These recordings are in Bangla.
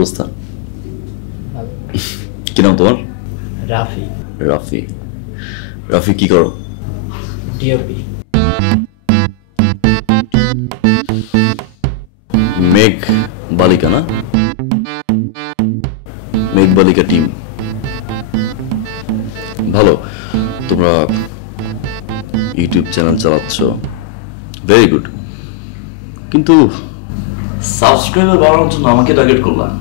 অবস্থা? কি নাম তোমার? রাফি। রাফি, রাফি কি করো? ডিওপি। মেঘ বালিকা না? মেঘ বালিকা টিম, ভালো। তোমরা ইউটিউব চ্যানেল চালাচ্ছ, ভেরি গুড। কিন্তু সাবস্ক্রাইবার বাড়ানোর জন্য আমাকে টার্গেট করলাম।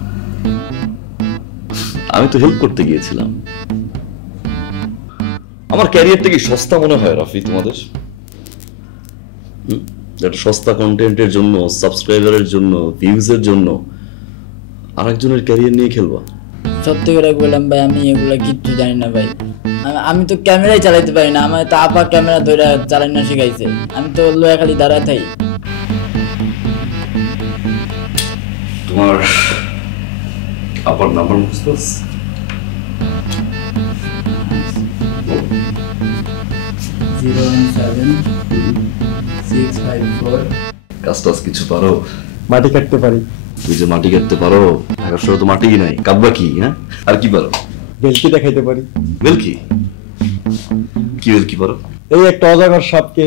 আমি তো হেল্প করতে গিয়েছিলাম। আমার ক্যারিয়ারটা কি সস্তা মনে হয় রাফি তোমাদের? একটা সস্তা কন্টেন্টের জন্য, সাবস্ক্রাইবারের জন্য, ভিউজের জন্য আরেকজনের ক্যারিয়ার নিয়ে খেলবা? সত্যি করে বললাম ভাই, আমি এগুলা কিচ্ছু জানি না ভাই। আমি তো ক্যামেরাই চালাইতে পারি না। আমার তো আপা ক্যামেরা ধরে চালানো শিখাইছে। আমি তো লোয়া খালি দাঁড়ায় থাকি। তোমার আপার নাম্বার মুখস্থ? কাজ টাজ কিছু পারো? মাটি কাটতে পারি। তুই যে মাটি কাটতে পারো, ঢাকার শহরে তো মাটি নাই, কাটবা কি? হ্যাঁ, আর কি পারো? বেলকি দেখাইতে পারি। বেলকি? কি বেলকি পারো? এই একটা অজগর সাপকে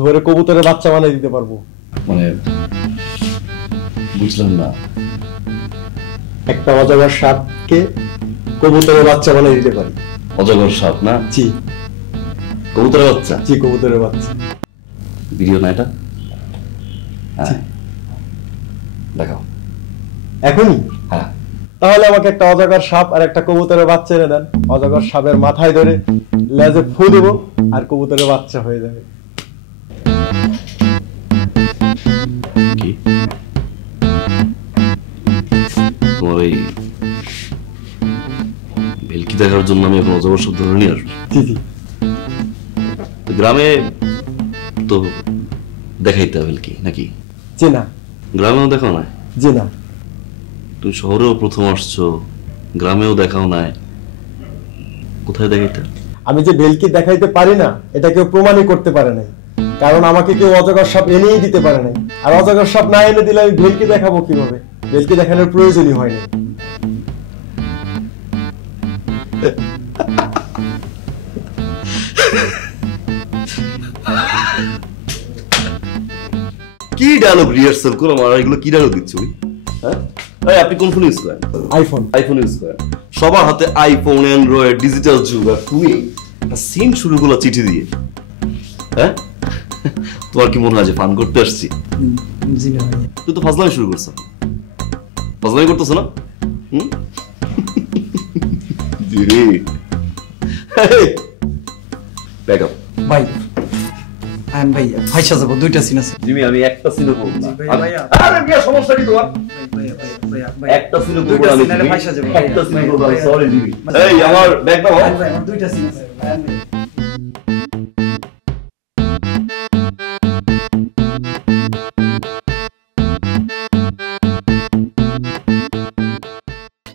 ধরে কবুতরের বাচ্চা বানিয়ে দিতে পারবো। মানে বুঝলাম না। একটা অজগর সাপকে কবুতরের বাচ্চা বানিয়ে দিতে পারি। অজগর সাপ না? জি। কবুতরের বাচ্চা? জি, কবুতরের বাচ্চা। ভিডিও না এটা? হ্যাঁ, দেখাও এখনই? হ্যাঁ। তাহলে আমাকে একটা অজগর সাপ আর একটা কবুতরের বাচ্চা এনে দেন। অজগর সাপের মাথায় ধরে লেজে ফু দেবো আর কবুতরের বাচ্চা হয়ে যাবে। কি তোমার এই ভেলকি দেখার জন্য আমি এখন অজগর সাপ ধরে নিয়ে আসবো? জি জি। গ্রামে তো দেখাইতে হবে ভেলকি নাকি? জি না। গ্রামেও দেখাও না? জি না। তুমি শহরেও প্রথম আসছো, গ্রামেও দেখাও নাই, কোথায় দেখাইতে? আমি যে ভেলকি দেখাইতে পারি না এটা কেউ প্রমাণই করতে পারে নাই, কারণ আমাকে কেউ অজগর সাপ এনেই দিতে পারে নাই। আর অজগর সাপ না এনে দিলে আমি ভেলকি দেখাবো কিভাবে? ভেলকি দেখানোর প্রয়োজনই হয়নি। কি ডায়লগ রিহার্সাল করো? আমার এগুলো কি ডায়লগ দিচ্ছ? হ্যাঁ, এই আপনি কোন ফোন ইউজ করেন? আইফোন। আইফোন ইউজ করেন। সবার হাতে আইফোন, অ্যান্ড্রয়েড, ডিজিটাল যুগ, আর তুমি একটা সিন শুরু করলা চিঠি দিয়ে। হ্যাঁ, তোমার কি মনে হয় যে ফান করতে আসছি? জি না ভাই। তুই তো ফাজলামি শুরু করছ। ফাজলামি করতেছ না? জি রে। ব্যাক আপ ভাই। আমি ভাই ফাইসা যাব, দুইটা সিন আছে। জিমি, আমি একটা সিনও করব না। ভাইয়া। আরে মিয়া, সমস্যা কি তোমার? ভাইয়া একটা সিনও করব না আমি। ফাইসা যাব। একটা সিনও করব না। Sorry Jimmy. এই আমার ব্যাক দাও। ভাই আমার দুইটা সিন আছে ভাই।